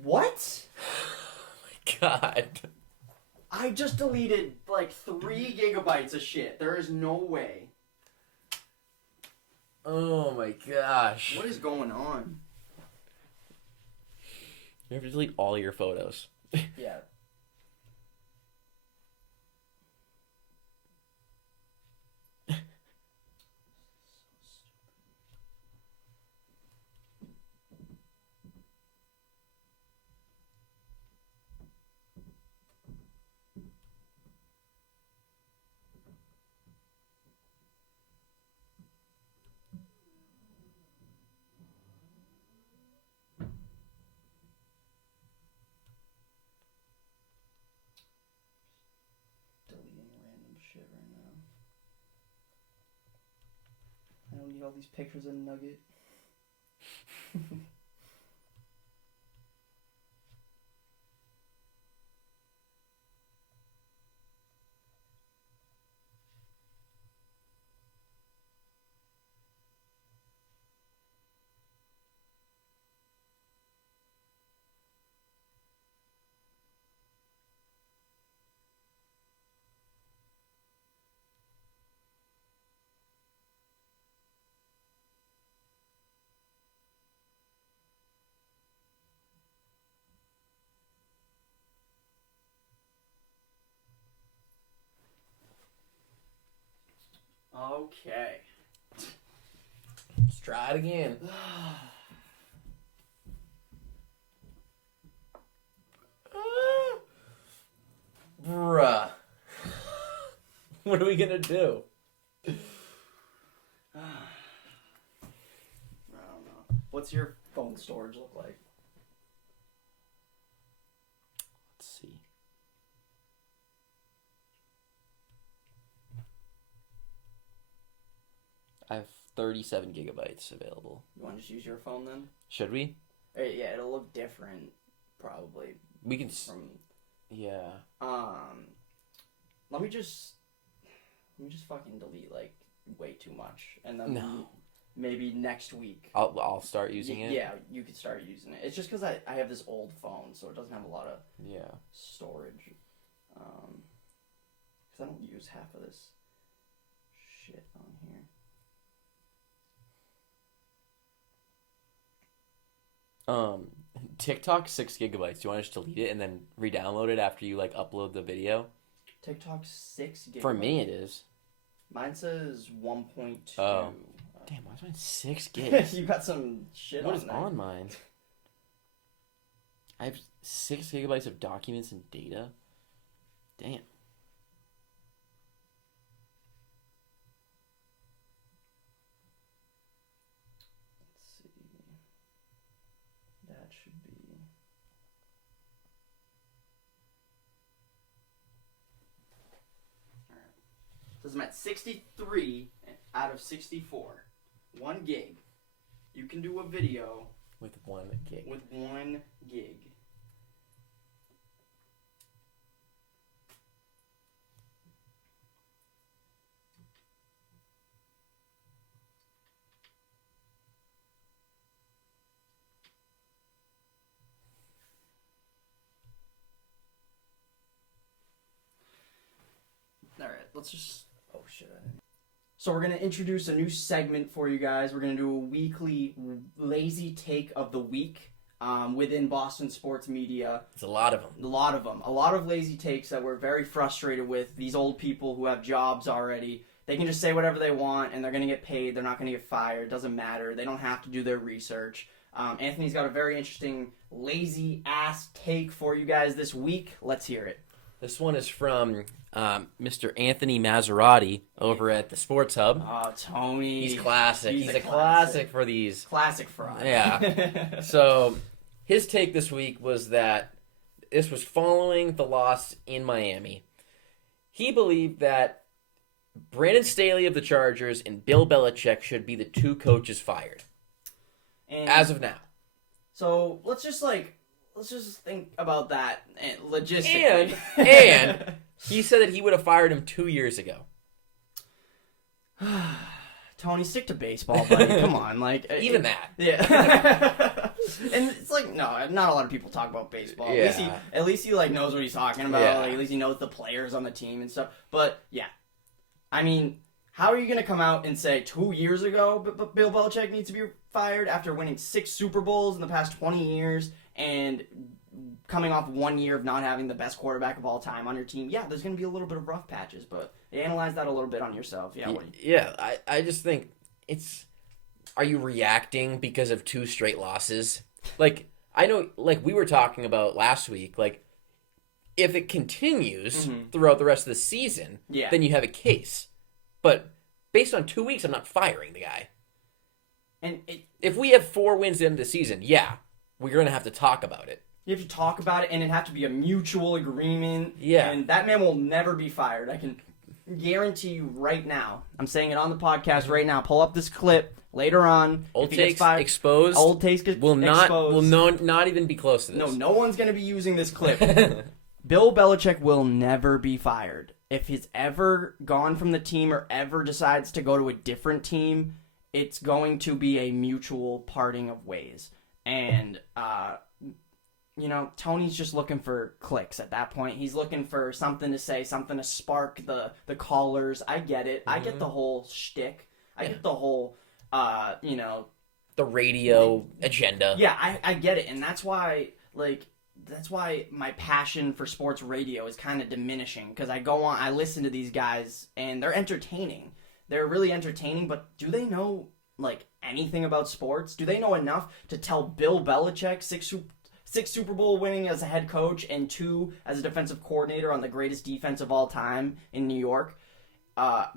What? Oh my God. I just deleted like 3 gigabytes of shit. There is no way. Oh my gosh. What is going on? You have to delete all your photos. Yeah. Deleting random shit right now. I don't need all these pictures of Nugget. Okay. Let's try it again. Bruh. What are we gonna do? I don't know. What's your phone storage look like? Let's see. I have 37 gigabytes available. You want to just use your phone then? Should we? Yeah, it'll look different, probably. We can. From Yeah. let me just fucking delete like way too much, and then No. maybe next week. I'll start using it. Yeah, you could start using it. It's just because I have this old phone, so it doesn't have a lot of Yeah. storage. Because I don't use half of this shit on here. TikTok 6 gigabytes. Do you want to just delete it and then re-download it after you like upload the video? TikTok 6 gigabytes. For me, it is. Mine says 1.2. Oh. Damn, why is mine 6 gigs? You got some shit What on is there. on mine? I have 6 gigabytes of documents and data. Damn. Let's see. That should be. Alright. Says I'm at 63 out of 64. 1 gig. You can do a video With 1 gig. with 1 gig. Alright, let's just. Oh shit. So we're going to introduce a new segment for you guys. We're going to do a weekly lazy take of the week within Boston sports media. It's a lot of them. A lot of them. A lot of lazy takes that we're very frustrated with. These old people who have jobs already. They can just say whatever they want and they're going to get paid. They're not going to get fired. Doesn't matter. They don't have to do their research. Anthony's got a very interesting lazy ass take for you guys this week. Let's hear it. This one is from Mr. Anthony Maserati over at the Sports Hub. Oh, Tony. He's classic. He's a classic for these. Classic fraud. Yeah. So his take this week was that this was following the loss in Miami. He believed that Brandon Staley of the Chargers and Bill Belichick should be the two coaches fired. And as of now. So let's just think about that logistically. And he said that he would have fired him 2 years ago. Tony, stick to baseball, buddy. Come on, like even that. Yeah. And it's like not a lot of people talk about baseball. Yeah. At least he like knows what he's talking about. Yeah. Like, at least he knows the players on the team and stuff. But yeah, I mean, how are you gonna come out and say 2 years ago Bill Belichick needs to be fired after winning 6 Super Bowls in the past 20 years and coming off 1 year of not having the best quarterback of all time on your team? Yeah, there's gonna be a little bit of rough patches, but analyze that a little bit on yourself. Yeah. I just think it's. Are you reacting because of 2 straight losses? Like, I know, like we were talking about last week, like, if it continues throughout the rest of the season, then you have a case. But based on 2 weeks, I'm not firing the guy. And if we have 4 wins at the end of the season, yeah, we're going to have to talk about it. You have to talk about it, and it have to be a mutual agreement. Yeah. And that man will never be fired. I can guarantee you right now. I'm saying it on the podcast right now. Pull up this clip later on. Old takes exposed. Old takes will not exposed. will not even be close to this. No one's going to be using this clip. Bill Belichick will never be fired. If he's ever gone from the team or ever decides to go to a different team, it's going to be a mutual parting of ways. And, Tony's just looking for clicks at that point. He's looking for something to say, something to spark the callers. I get it. I get the whole shtick. I get the whole, the radio agenda. Yeah, I get it. And that's why my passion for sports radio is kind of diminishing, because I listen to these guys and they're entertaining. They're really entertaining, but do they know like anything about sports? Do they know enough to tell Bill Belichick, six Super Bowl winning as a head coach and 2 as a defensive coordinator on the greatest defense of all time in New York?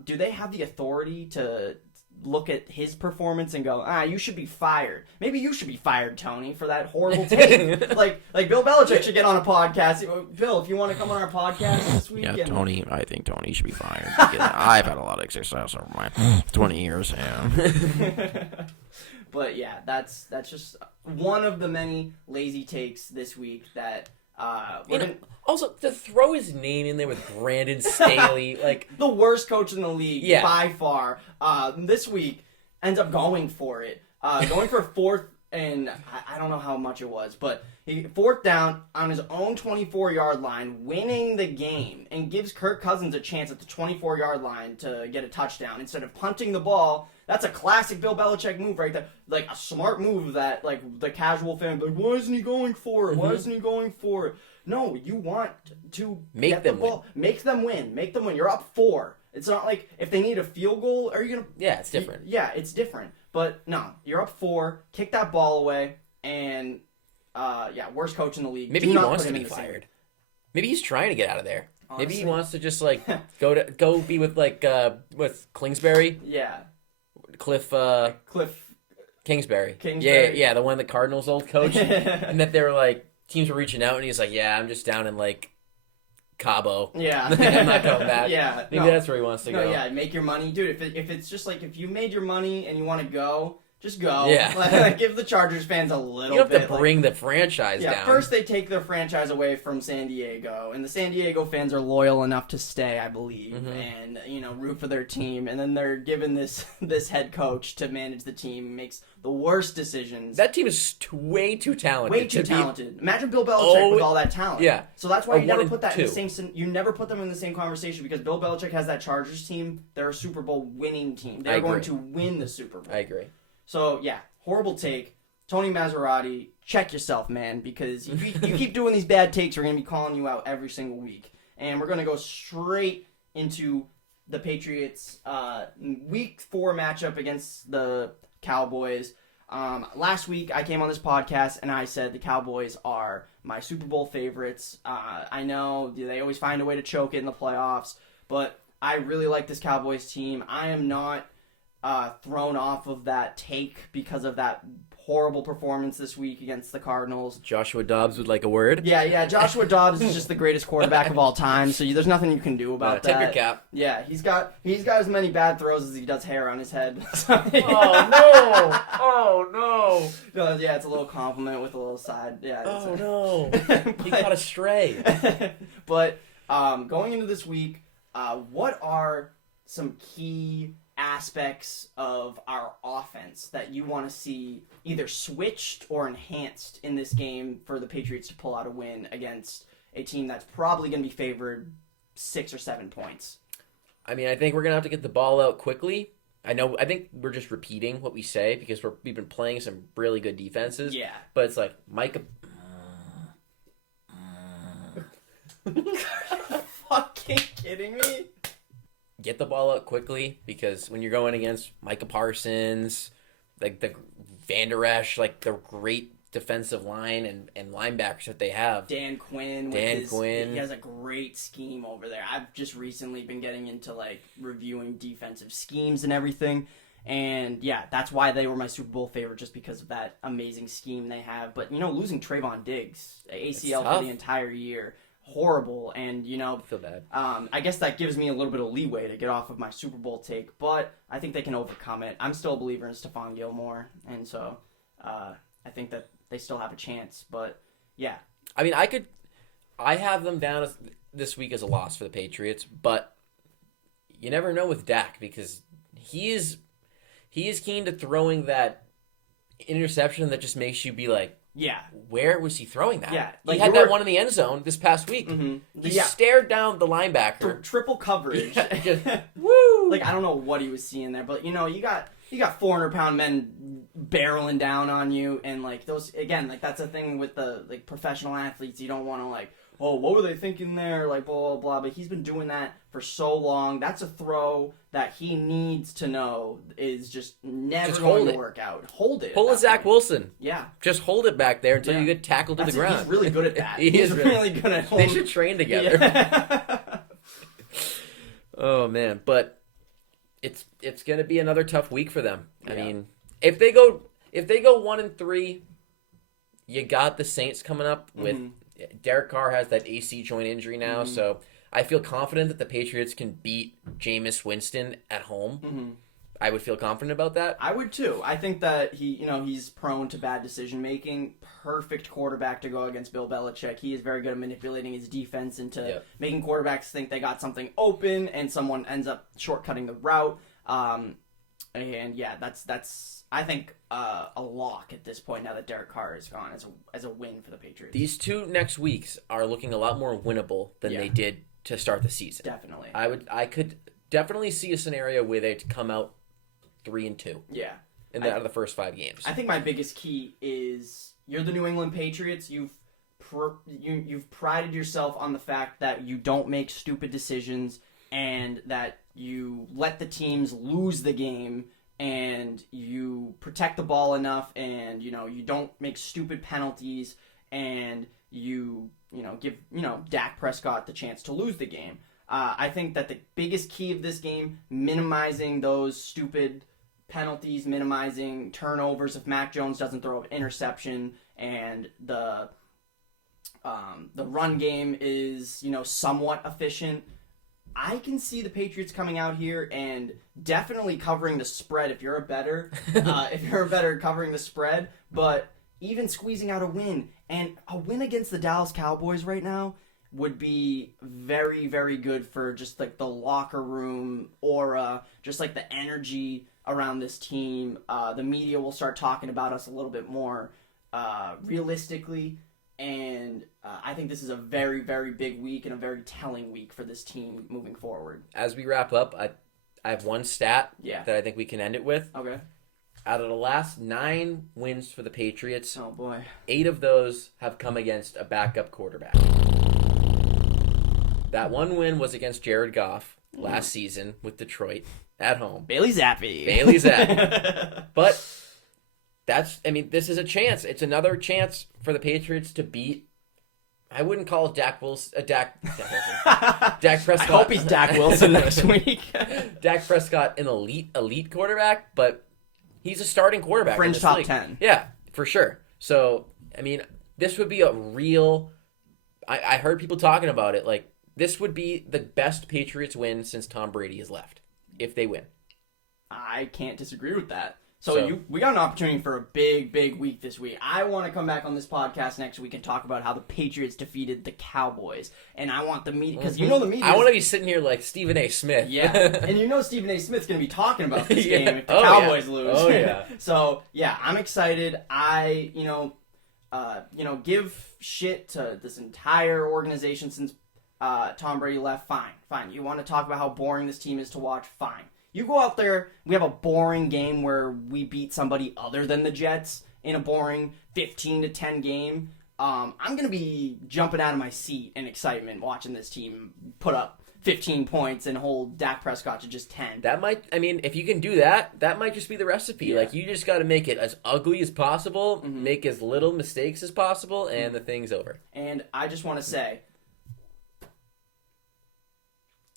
Do they have the authority to look at his performance and go, you should be fired? Maybe you should be fired, Tony, for that horrible take. like Bill Belichick should get on a podcast. Bill, if you want to come on our podcast this week. Yeah, Tony, I think Tony should be fired. Because I've had a lot of success over my 20 years. Yeah. But yeah, that's just one of the many lazy takes this week that also to throw his name in there with Brandon Staley, like the worst coach in the league by far, this week ends up going for it, going for 4th and I don't know how much it was, but he 4th down on his own 24-yard line, winning the game, and gives Kirk Cousins a chance at the 24-yard line to get a touchdown instead of punting the ball. That's a classic Bill Belichick move right there. Like, a smart move that, like, the casual fan, like, why isn't he going for it? Why isn't he going for it? No, you want to get the ball. Make them win. Make them win. You're up 4. It's not like if they need a field goal, are you going to... Yeah, it's different. Yeah, it's different. But, no, you're up 4. Kick that ball away. And, worst coach in the league. Maybe he wants to be fired. Maybe he's trying to get out of there. Honestly. Maybe he wants to just, like, go be with, like, with Kingsbury. Yeah. Cliff Kingsbury. Yeah, the one the Cardinals' old coach. And that they were like, teams were reaching out, and he's like, yeah, I'm just down in like Cabo. Yeah. I'm not coming back. Yeah. Maybe that's where he wants to go. Yeah, make your money. Dude, if it's just like, if you made your money and you want to go, just go. Yeah. Like, give the Chargers fans a little bit. You have to bring the franchise down. First they take their franchise away from San Diego, and the San Diego fans are loyal enough to stay, I believe, and, root for their team, and then they're given this head coach to manage the team, makes the worst decisions. That team is way too talented. Way too talented. Imagine Bill Belichick with all that talent. Yeah. So that's why you never put that in the same. You never put them in the same conversation, because Bill Belichick has that Chargers team. They're a Super Bowl winning team. They're going to win the Super Bowl. I agree. So yeah, horrible take. Tony Maserati, check yourself, man, because if you keep doing these bad takes, we're going to be calling you out every single week. And we're going to go straight into the Patriots' Week 4 matchup against the Cowboys. Last week I came on this podcast and I said the Cowboys are my Super Bowl favorites. I know they always find a way to choke it in the playoffs, but I really like this Cowboys team. I am not thrown off of that take because of that horrible performance this week against the Cardinals. Joshua Dobbs would like a word. Yeah. Joshua Dobbs is just the greatest quarterback of all time, so there's nothing you can do about that. Tip your cap. Yeah, he's got as many bad throws as he does hair on his head. Oh no! Yeah, it's a little compliment with a little side. Yeah. Oh no! He got a stray. But going into this week, what are some key aspects of our offense that you want to see either switched or enhanced in this game for the Patriots to pull out a win against a team that's probably going to be favored 6 or 7 points? I mean, I think we're going to have to get the ball out quickly. I think we're just repeating what we say because we've been playing some really good defenses. Yeah. But it's like, Micah... Fucking kidding me? Get the ball out quickly because when you're going against Micah Parsons, like the Van Der Esch, like the great defensive line and linebackers that they have. Dan Quinn. He has a great scheme over there. I've just recently been getting into like reviewing defensive schemes and everything. And yeah, that's why they were my Super Bowl favorite, just because of that amazing scheme they have. But losing Trayvon Diggs, ACL for the entire year, horrible. And I feel bad. I guess that gives me a little bit of leeway to get off of my Super Bowl take, but I think they can overcome it. I'm still a believer in Stephon Gilmore, and so I think that they still have a chance. But yeah, I mean, I have them down this week as a loss for the Patriots, but you never know with Dak because he is keen to throwing that interception that just makes you be like, yeah, where was he throwing that? Yeah, he had that one in the end zone this past week. Mm-hmm. He stared down the linebacker. Triple coverage. Yeah, woo! Like, I don't know what he was seeing there, but you got 400-pound men barreling down on you, and like those again, like that's a thing with the like professional athletes. You don't want to like, oh, what were they thinking there? Like blah blah blah. But he's been doing that for so long. That's a throw that he needs to know is just never going to work out. Hold it. Pull a Zach Wilson. Yeah. Just hold it back there until you get tackled to the ground. He's really good at that. He's really good at holding. They should train together. Yeah. Oh man, but it's going to be another tough week for them. I mean, if they go 1-3, you got the Saints coming up with Derek Carr has that AC joint injury now, so I feel confident that the Patriots can beat Jameis Winston at home. I would feel confident about that. I would too. I think that he's prone to bad decision making. Perfect quarterback to go against Bill Belichick. He is very good at manipulating his defense into making quarterbacks think they got something open, and someone ends up shortcutting the route. And yeah, that's I think a lock at this point now that Derek Carr is gone as a win for the Patriots. These 2 next weeks are looking a lot more winnable than they did to start the season. Definitely. I could definitely see a scenario where they'd come out 3-2. Yeah. Out of the first 5 games. I think my biggest key is you're the New England Patriots. You've prided yourself on the fact that you don't make stupid decisions and that you let the teams lose the game and you protect the ball enough and you don't make stupid penalties and you give Dak Prescott the chance to lose the game. I think that the biggest key of this game, minimizing those stupid penalties, minimizing turnovers if Mac Jones doesn't throw an interception, and the run game is somewhat efficient. I can see the Patriots coming out here and definitely covering the spread if you're a better covering the spread, but even squeezing out a win. And a win against the Dallas Cowboys right now would be very, very good for just like the locker room aura, just like the energy around this team. The media will start talking about us a little bit more realistically. And I think this is a very, very big week and a very telling week for this team moving forward. As we wrap up, I have one stat that I think we can end it with. Okay. Out of the last 9 wins for the Patriots, oh boy, 8 of those have come against a backup quarterback. That one win was against Jared Goff last season with Detroit at home. Bailey Zappi. But this is a chance. It's another chance for the Patriots to beat. I wouldn't call Dak Wilson. Dak Prescott. I hope he's Dak Wilson next week. Dak Prescott, an elite quarterback, but he's a starting quarterback. Fringe in this top league. 10. Yeah, for sure. So, this would be a real. I heard people talking about it. Like, this would be the best Patriots win since Tom Brady has left, if they win. I can't disagree with that. So we got an opportunity for a big week this week. I want to come back on this podcast next week and talk about how the Patriots defeated the Cowboys. And I want the media, because you know the media. I want to be sitting here like Stephen A. Smith. Yeah, and you know Stephen A. Smith's going to be talking about this game if the Cowboys lose. Oh, yeah. So, yeah, I'm excited. I, give shit to this entire organization since Tom Brady left. Fine. You want to talk about how boring this team is to watch? Fine. You go out there, we have a boring game where we beat somebody other than the Jets in a boring 15-10 game. I'm going to be jumping out of my seat in excitement watching this team put up 15 points and hold Dak Prescott to just 10. That might, if you can do that, that might just be the recipe. Yeah. Like, you just got to make it as ugly as possible, make as little mistakes as possible, and the thing's over. And I just want to say,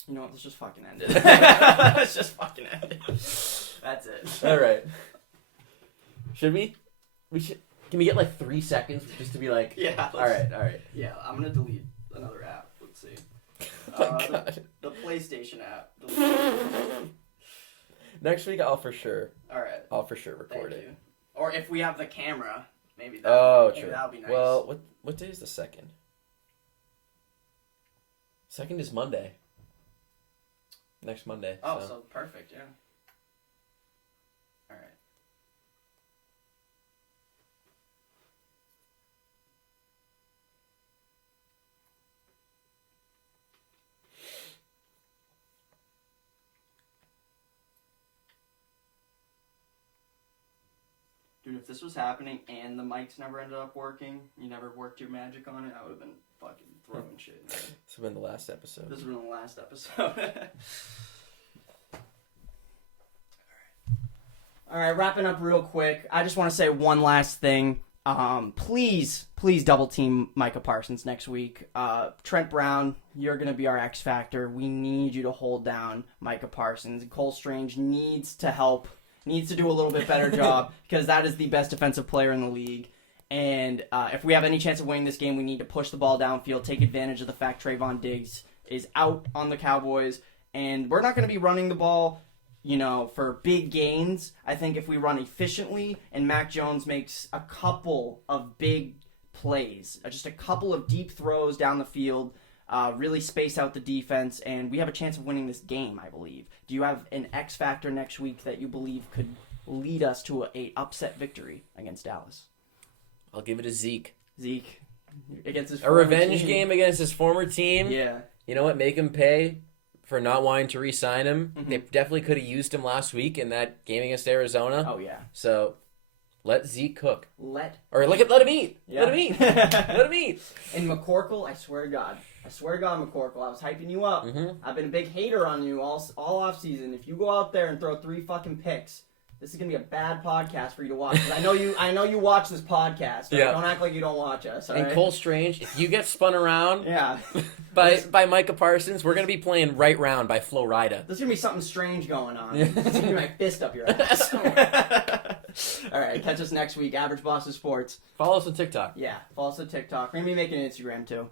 you know what? Let's just fucking end it. Let's just fucking end it. That's it. All right. Should we? We should. Can we get like 3 seconds just to be like? Yeah. All right. Yeah, I'm gonna delete another app. Let's see. The PlayStation app. Next week, I'll for sure. All right. I'll for sure record it. Or if we have the camera, maybe. True. That'll be nice. Well, what day is the 2nd? 2nd is Monday. Next Monday. Oh, so perfect, yeah. All right. Dude, if this was happening and the mics never ended up working, you never worked your magic on it, I would have been fucking throwing shit. This would have been the last episode. This would have been the last episode. All right, wrapping up real quick. I just want to say one last thing. Please double team Micah Parsons next week. Trent Brown, you're going to be our X factor. We need you to hold down Micah Parsons. Cole Strange needs to help, needs to do a little bit better job because that is the best defensive player in the league. And if we have any chance of winning this game, we need to push the ball downfield, take advantage of the fact Trayvon Diggs is out on the Cowboys. And we're not going to be running the ball, for big gains. I think if we run efficiently and Mac Jones makes a couple of big plays, just a couple of deep throws down the field, really space out the defense, and we have a chance of winning this game, I believe. Do you have an X factor next week that you believe could lead us to a upset victory against Dallas? I'll give it to Zeke. Zeke against his a revenge game against his former team. Yeah. You know what? Make him pay for not wanting to re-sign him. They definitely could have used him last week in that game against Arizona. Oh yeah. So let Zeke cook. Let him eat. Yeah. Let him eat. Let him eat. And McCorkle, I swear to God, McCorkle, I was hyping you up. I've been a big hater on you all off season. If you go out there and throw 3 fucking picks, this is gonna be a bad podcast for you to watch. 'Cause I know you watch this podcast. Right? Yeah. Don't act like you don't watch us. All and right? Cole Strange, if you get spun around, yeah, by Micah Parsons, we're gonna be playing Right Round by Flo Rida. There's gonna be something strange going on. It's gonna be my fist up your ass. All right, catch us next week. Average Boss of Sports. Follow us on TikTok. Yeah, follow us on TikTok. We're gonna be making an Instagram too.